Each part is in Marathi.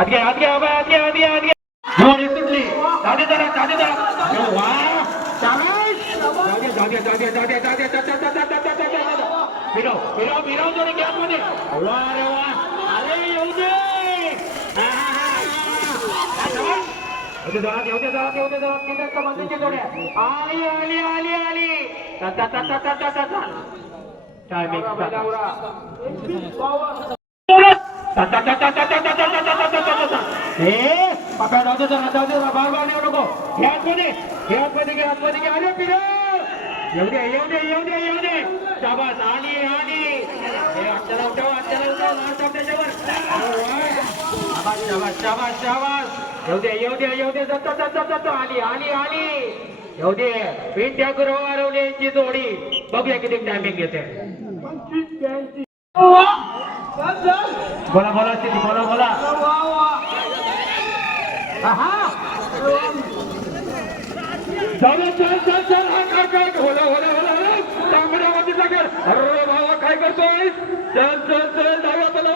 आत घे आत घे आगे आत घे आत घे सुटली जरा जरा वा शाबास जाऊ दे जाऊ दे जाऊ दे जाऊ दे जाऊ दे जा, जा, जा, मध्ये वा रे वा अरे येऊ दे हा, दे आली आली आली आली टायमिंग आली आली आली येऊ दे विद्या गुरु हरवली जोडी. बघूया किती टायमिंग घेते बोला बोला स्थिती बोला बोला आहा. जाऊ दे, चल चल चल हा काय काय होला होला होला होला तांबड्या वाटीचा कर अरे भावा काय करतोय चल चल चल जाऊया चला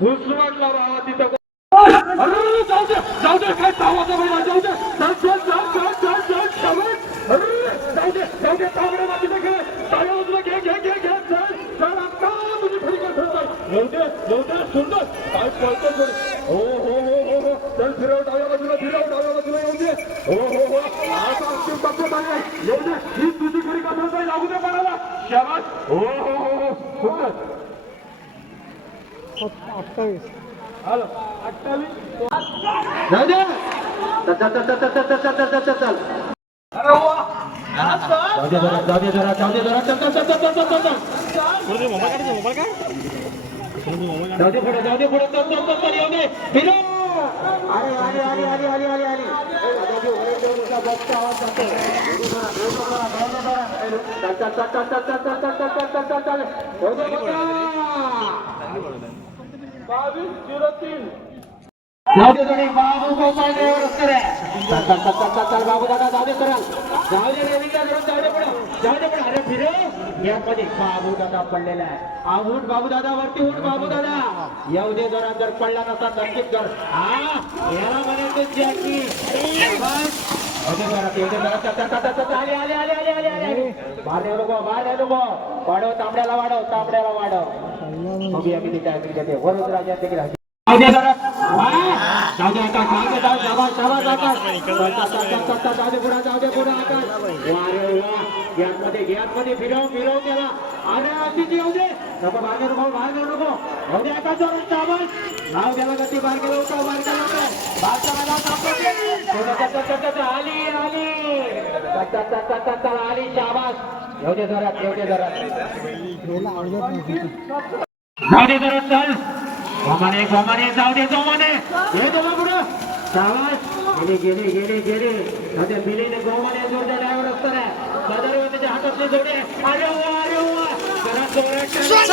घुस वाटला भावा तिथं अरे जाऊ दे जाऊ दे काय तावाचा बैला जाऊ दे चल चल चल चल चल चल शाबास. अरे जाऊ दे जाऊ दे तांबड्या वाटीचा खेळ टाळ्या उजव्या घे घे घे घे चल चल आता तुझी फळी कर ठरतोय येऊ दे येऊ दे सुंदर काय पळतो सोड हो हो हो हो हो चल फिरव डाव्या बाजूला फिरव डाव्या बाजूला येऊ दे हो हो हो आता अंतिम टप्प्यात आले येऊ दे ही तुझी खरी का बोलतोय लागू दे मला शाबास हो हो हो हो सुंदर हॅलो अठ्ठावीस जाऊ दे चल चल चल चल चल चल चल चल चल चल जाऊ दे जरा जाऊ दे जरा जाऊ दे जरा चल चल चल चल बावीस पडलेला आहे आऊट बाबू वरती उठ बाबू दादा येऊ दे जरा जर पडला नसता नक्कीच जर हा याला म्हणायचं जॅकी आले आले आले आले आले आले बाहेर बाहेर वाढव तांबड्याला वाढव तांबड्याला वाढव. उभी आम्ही तिथे आम्ही जाते वर उतर आम्ही देखील आम्ही जाऊ दे आकाश जाऊ दे जाऊ शाबास शाबास आकाश जाऊ दे पुढा जाऊ दे पुढा आकाश वा रे वा यातमध्ये यातमध्ये फिरव फिरव त्याला अरे अतिच येऊ दे नको बाहेर गेलो भाऊ बाहेर गेलो नको जाऊ दे आकाश ज़ोर शाबास नाव गेला गती बाहेर गेलो होता बाहेर गेलो होता बाहेर चला दाखवते आली आली। आली शाबास येऊ दे जरा येऊ दे जरा जाऊ दे जरा चल. गोमाने गोमाने जाऊ दे गोमाने हे दोघा पुढे गेले गेले गेले. गेले माझ्या बिलीने गोमाने जोर द्या ड्रायव्हर असताना बाजार त्याच्या हातातले जोडे. अरे वा अरे वा जरा जोरात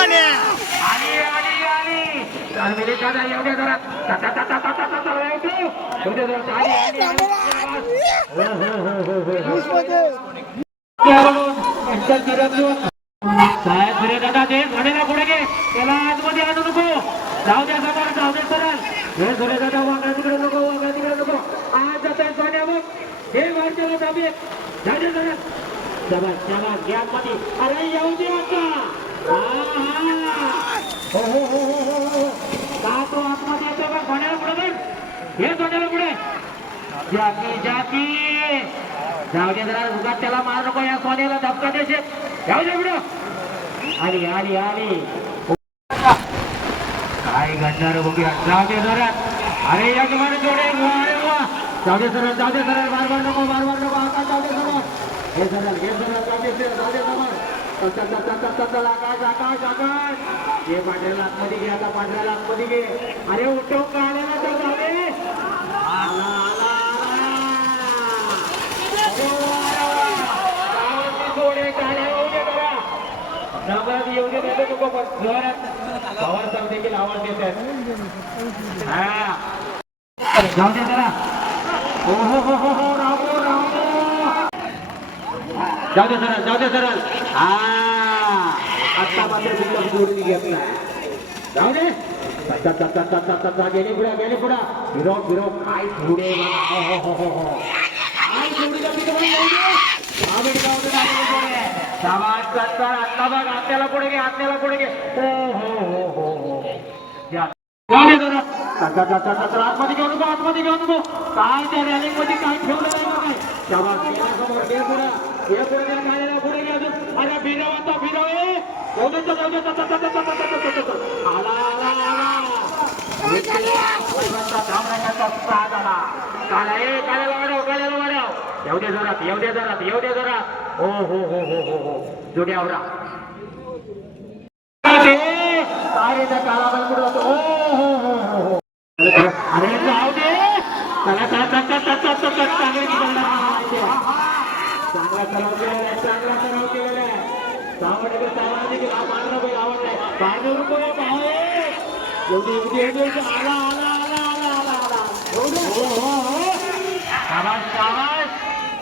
आली आली आली. चाल मिली दादा येऊ दे जरा. टाटा टाटा टाटा टाटा येऊ दे. येऊ दे जरा. आली आली आली हो हो हो हो हो साहेब फिरे दादा दे झाडेला पुढे घे. त्याला आतमध्ये आणू नको. जाऊ द्या समोर जाऊ द्या सरळ. हे फिरे दादा वागा तिकडे नको वागा तिकडे नको. आज जाता सोन्या मग हे वाटच्याला दाबे. जाऊ दे सरळ चला चला गॅपमध्ये अरे येऊ दे आता. हो हो, हो हो. हो हो हो का तो आतमध्ये येतो का सोन्याला पुढे बघ. हे सोन्याला पुढे. जाती जाती जाऊ दे जरा उगाच त्याला मार नको या सोन्याला धपका देशे आली आली आली. काय घडणार हो बघूया. जाऊ दे जरा अरे या किमान जोडे अरे वा जाऊ दे सरळ जाऊ दे सरळ बार बार नको बार बार नको. आता जाऊ दे समोर हे सरळ हे सरळ जाऊ दे सरळ, जाऊ दे समोर आकाश आकाश आकाश. हे पांढऱ्याला आतमध्ये घे आता पांढऱ्याला आतमध्ये घे. अरे उठव काढायला तर जाऊ दे आला आला आला अरे वा रे वा. गावातली जोडे काढ्या येऊ दे जरा नंबरात येऊ दे पवार साहेब देखील आवाज देत. आहेत जाऊ दे जरा. हो हो हो हो हो राम राम. जाऊ दे सरळ जाऊ दे सरळ हा. आत्ता मात्र बिल्डम जोडून घेतला. जाऊ दे. चल, गेली पुढे गेली पुढे. हिरो हिरो काय पुढे हो, हो हो हो हो काय पुढे जाते शाबाश करता आता बघ आपल्याला पुढे घे आपल्याला पुढे घे ओ हो हो हो हो आतमध्ये घेऊन नको आतमध्ये घेऊन नको काय त्या रॅलिंग मध्ये काय ठेवलं नाही शाबाश समोर हे पुढे हे पुढे घ्या काय पुढे घ्या अजून अरे बिरव आता बिरव जाऊ दे जाऊ दे आला आला आला काला ए काला वाढव काला वाढव येऊ दे जरा येऊ दे जरा येऊ दे जरा हो हो हो हो हो हो. जुड्यावरा अरे त्या काळा कुठं जातो हो हो हो हो हो. अरे जाऊ दे. चला चला चल चल चल चल चल चल चांगला सराव केलेला आहे चांगला सराव केलेला आहे. सावंतकडे सावंत देखील हा आवडलाय पांढरा रुपये पाहे एवढी एवढी एवढी आला आला आला आला आला आला. हो हो हो. शाबास शाबास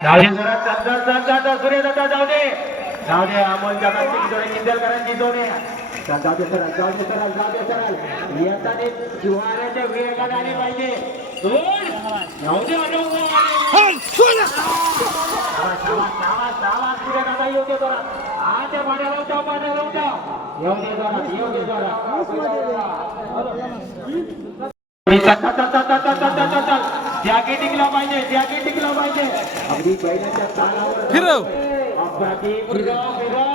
जाऊ दे. जाऊ दे जाऊ दे अमोल किंदरकरांची जोडे. जाऊ दे सरळ जाऊ दे सरळ जाऊ दे सरळ येताने जिव्हाऱ्याच्या वेगात आले पाहिजे. जाऊ दे येऊ दे येऊ दे जॅके टिकला पाहिजे जॅके टिकला पाहिजे. अगदी बैलाच्या तालावर. फिरव. अगदी फिरव फिरव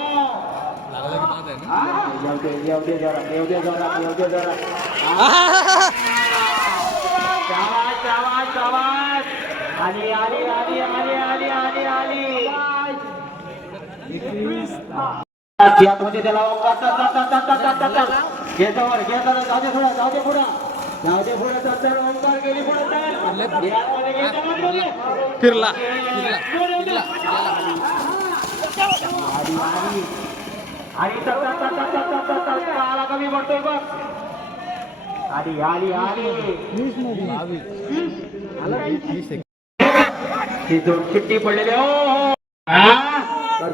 येऊ दे येऊ दे जरा येऊ दे जरा येऊ दे जरा. हा, शाबास शाबास शाबास आली आली आली आली आली आली. आली आतमध्ये त्याला ओंकार चल, चल, चल, चल, चल, चल, चल, चल. घे जवळ, घे जवळ, जाऊ दे पुढं, जाऊ दे पुढं. फिरला. आणि कमी पडतोय बघ. आली आली आली ही दोन शिट्टी पडलेली हो, हो.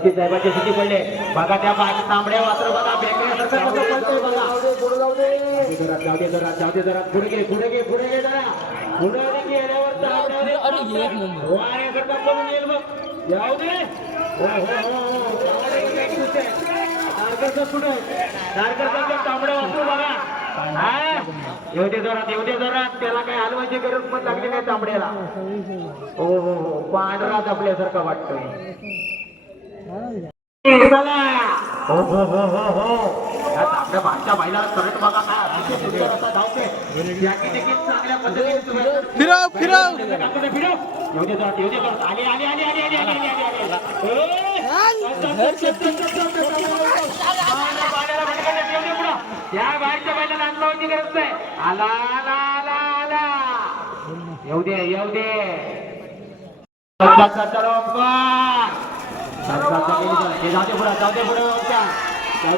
साहेबाचे शिट्टी पडले बघा त्या बाहेर तांबड्या वासर बघा बेकड्यासारखं बघा. जरा जाऊ दे जरा जाऊ दे जरा पुढे घे पुढे घे पुढे घे जरा. पुढे गेल्यावर तांबड्यावर वाऱ्यासारखं पडून येईल मग. जाऊ दे. हो हो हो सारखं पुढे सारखं तांबड्या वासरू बघा. हा? येऊ दे जोरात येऊ दे जोरात. त्याला काही हलवायची गरज पण लागली नाही तांबड्याला. हो हो हो. पांढरा आपल्यासारखा वाटतोय. चला. हो हो हो हो हो. या तांबड्या भाषा बाईला करत बघा काय अतिशय सुंदर असा धावते याकी देखील चांगल्या पद्धतीने तुम्ही- फिरव फिरव काकडे फिरव. येऊ दे येऊ दे. आली आली आली आली आली आली आली आली. या बाहेरच्या लावायची गरज नाही आला आला आला आला येऊ दे येऊ दे जाऊ दे पुढं जाऊ दे पुढं. जाऊ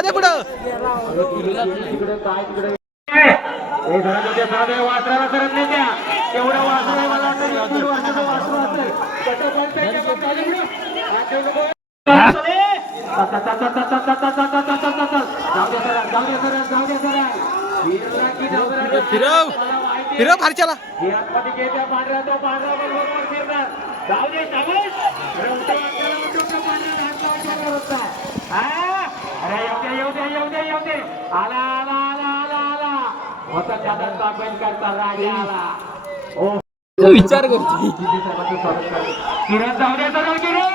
दे पुढं नाही फिरव फिरव फारच्याला तो जाऊ दे शाबास. रमतो वाटल्याला उठवतो पांढऱ्या हात लावतो बरोबर. हा? अरे येऊ दे येऊ दे येऊ दे आला आला आला आला आला होता त्याचा ताब्यात करता राजा आला ओ तू विचार करते किरण जाऊ दे किरण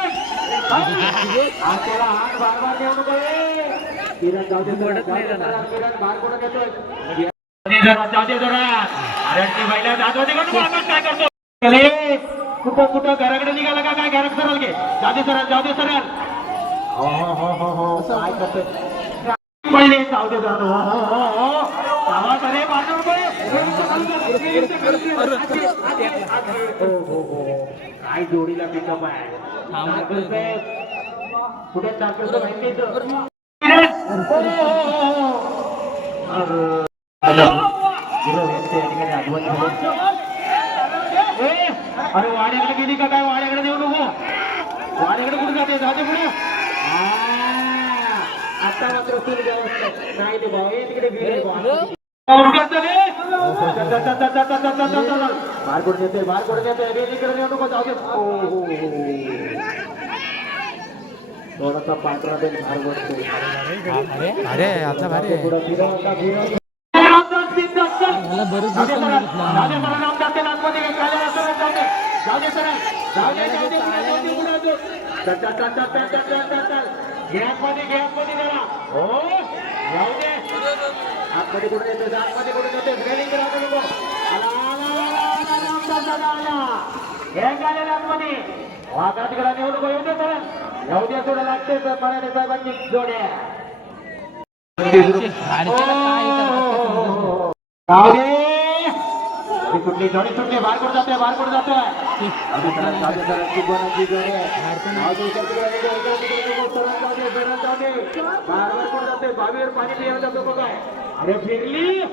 त्याला हात बार बार देऊ नको. किरण जाऊ दे दे किरण बाहेर कुठं? जाऊ दे जरा, दे. अरे ती महिला आपण काय करतो अरे, कुठं कुठं घराकडे निघाला का काय घरात सरळ घे जाऊ दे सरळ जाऊ दे सरळ पहिले काय जोडीला पिकअप आहे कुठे अरे वाड्याकडे गेली का काय? वाड्याकडे देऊ नको. वाड्याकडे कुठे जाते? जाते पुढे आता मात्र सुरू व्यवस्था नाही ते भाऊ ए, तिकडे गेले. बारकोड देते बारकोड देते रेली कडे नेऊ नको जाऊ दे. ओ, हो, हो. थोडासा पांढरा बेल बसतो अरे आता भारी. पुढं फिरव, आता फिरव. रामदास बिंदास चल. मला बरंच जाऊ दे दिवसांनी सर, बघितलं. जाऊ दे सर, रामदास ते आतमध्ये घे. काय झालं सर, जाऊ दे. जाऊ दे सर. जाऊ दे, जाऊ दे, पुढे जाऊ दे, पुढे जाऊ दे. चल, चल, चल, चल, चल, चल, चल, चल, चल. घे आतमध्ये, घे आतमध्ये जरा. हो, जाऊ दे. आतमध्ये कुठे येतोय? आतमध्ये कुठे येतोय? रेलिंग राहू नको. आला, आला, आला, आला, रामदास दादा आला. गाड्या आतमध्ये. वाकडा तिकडा नेऊ नको, येऊ दे सर. येऊ दे थोडं लागते सर मराठे साहेबांची जोड्या जाऊ दे. कुठली कुठली जोडी सुटली बाहेर कुठे जाते बाहेर कुठे जातोय बावीवर पाणी पियाचा तो बघाय अरे फिरली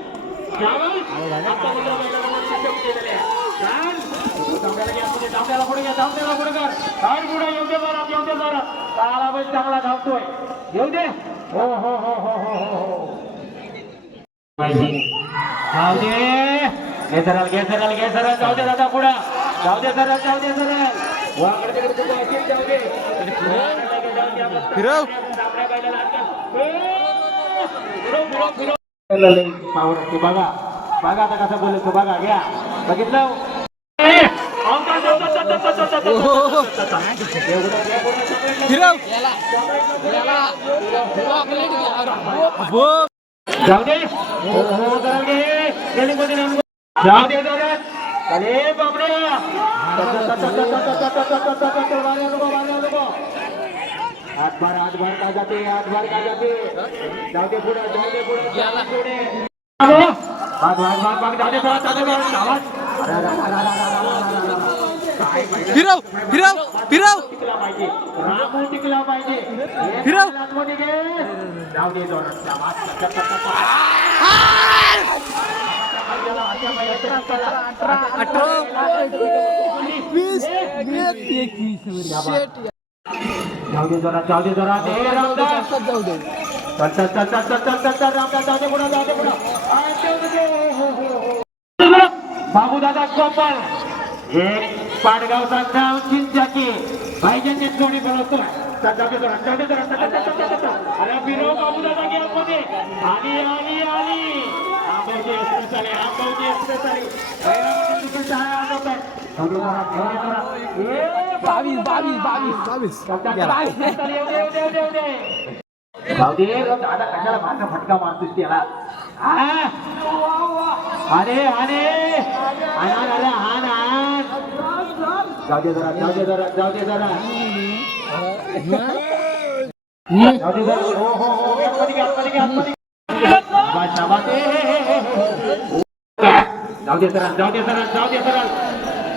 धावण्याला पुढे घ्या धावण्याला पुढे कर. काय बरं येऊ दे बरं काला बैल चांगला धावतोय. येऊ दे. हो हो हो हो हो हो. हो हे सराल घे सराल घे सराल जाऊ दे दादा पुढं जाऊ दे सराल जाऊ दे सराल वाकडे तिकडे तू असेल जाऊ दे बघा बघा आता कसं बोलतो बघा घ्या बघितलं जाऊ दे जाऊ दे जाऊ दे। अरे बाबरे हातभार हातभार का जाते हातभार का जाते। जाऊ दे पुढे जाऊ दे पुढे दे फिरव फिरव फिरव। फिरव। बाबूदादा गोपाल एक पाडगावचा गाव चिंचाकी भाईजनने जोडी बोलवतो अरे बिरो बाबूदादा गेम मध्ये आली आली आली आंबवजी एक्सप्रेस आली आंबवजी एक्सप्रेस आली બાવીસ બાવીસ બાવીસ બાવીસ ભાવદેવ દાદા કશાલા મારને ફટકા મારતું પેલા અરે અરે હાન અરે હાન હાન જાવ દે જરા જાવ દે જરા જાવ દે જરા જાવ દે જરા ઓહો जाऊ दे जरा जाऊ दे जरा जाऊ दे जरा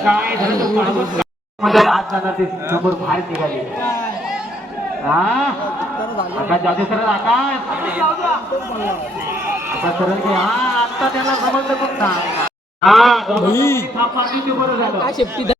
काय झालं तू मागून काय? आज जाणार ते समोर बाहेर निघाले. आकाश जाऊ दे सरळ आकाश आता सरळ घे. हा आता त्याला समजलं पण. हा बरं झालं